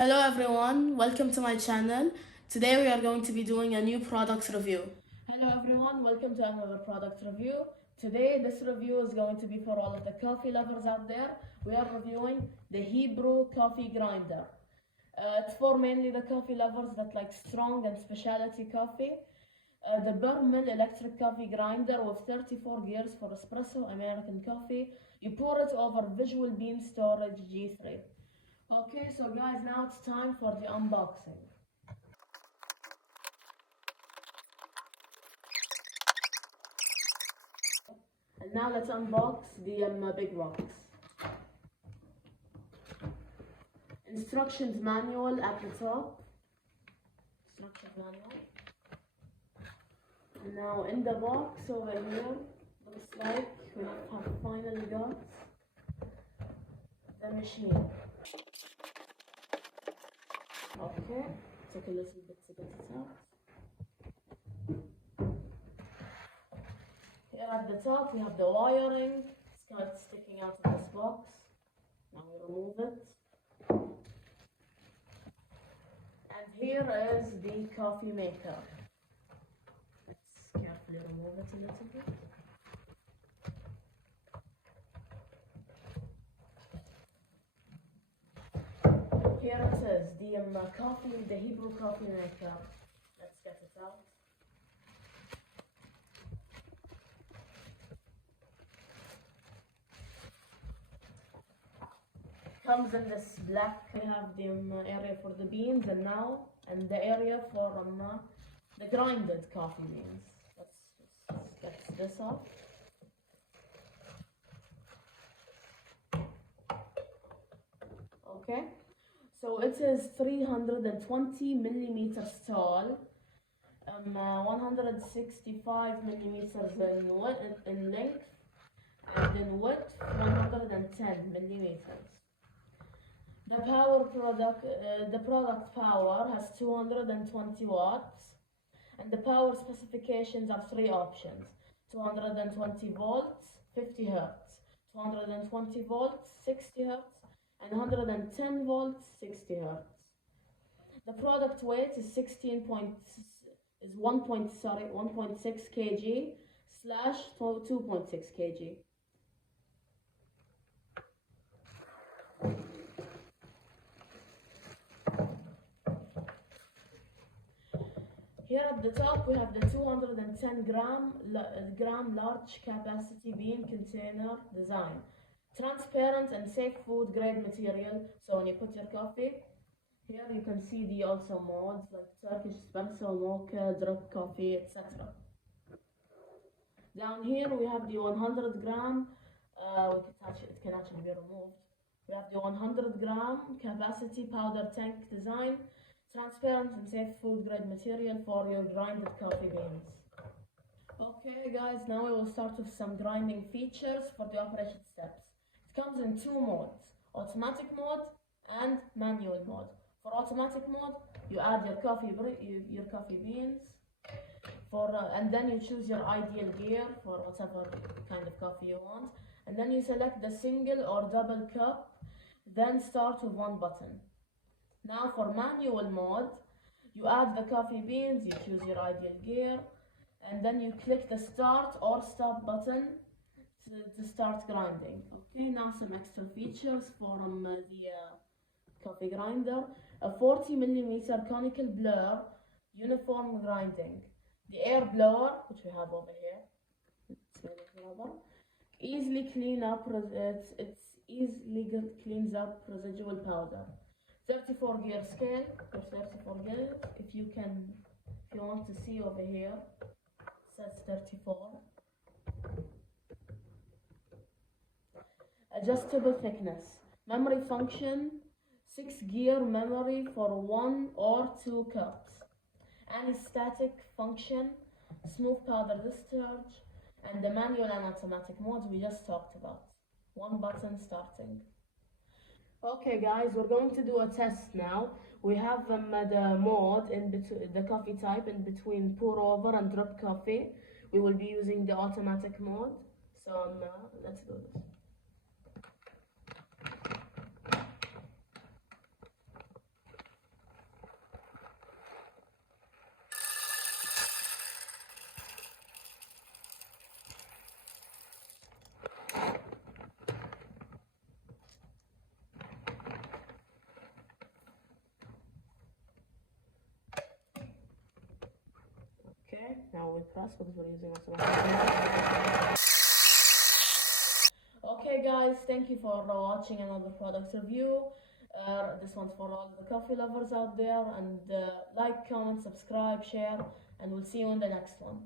Hello everyone, welcome to my channel. Today we are going to be doing a new product review. Hello everyone, welcome to another product review. Today this review is going to be for all of the coffee lovers out there. We are reviewing the HiBREW coffee grinder. It's for mainly the coffee lovers that like strong and specialty coffee. The Burr Mill electric coffee grinder with 34 gears for espresso American coffee. You pour it over visual bean storage G3. Okay, so guys, now it's time for the unboxing. And now let's unbox the big box. Instructions manual at the top. Instructions manual. And now in the box over here, looks like we have finally got the machine. Okay, took a little bit to get it out. Here at the top we have the wiring. It's kind of sticking out of this box. Now we remove it. And here is the coffee maker. Let's carefully remove it a little bit. Here it is, the HiBREW coffee maker. Let's get it out. Comes in this black. We have the area for the beans and the area for the grinded coffee beans. Let's get this off. Okay. So it is 320 millimeters tall, 165 millimeters in length, and in width 110 millimeters. The product power has 220 watts, and the power specifications are three options: 220 volts, 50 hertz, 220 volts, 60 hertz, and 110 volts, 60 hertz. The product weight is 1.6 kg slash 2.6 kg. Here at the top we have the 210 gram large capacity bean container design. Transparent and safe food grade material, so when you put your coffee, here you can see the also modes like Turkish espresso, mocha, drip coffee, etc. Down here we have the 100 gram, it can actually be removed. We have the 100 gram capacity powder tank design, transparent and safe food grade material for your grinded coffee beans. Okay guys, now we will start with some grinding features for the operation steps. It comes in two modes, automatic mode and manual mode. For automatic mode, you add your coffee beans, and then you choose your ideal gear for whatever kind of coffee you want, and then you select the single or double cup, then start with one button. Now for manual mode, you add the coffee beans, you choose your ideal gear, and then you click the start or stop button to start grinding. Okay, now some extra features from the coffee grinder. A 40 millimeter Conical Burr uniform grinding. The air blower, which we have over here, easily cleans cleans up residual powder. 34 gear scale, there's 34 gears. If you want to see over here, it says 34. Adjustable thickness. Memory function, 6 gear memory for 1 or 2 cups. Anesthetic function, smooth powder discharge, and the manual and automatic modes we just talked about. One button starting. Okay guys, we're going to do a test now. We have the mode in between, the coffee type in between pour over and drip coffee. We will be using the automatic mode. So let's do this. how we press because we're using also. Okay guys, thank you for watching another product review. This one's for all the coffee lovers out there, and like, comment, subscribe, share, and we'll see you in the next one.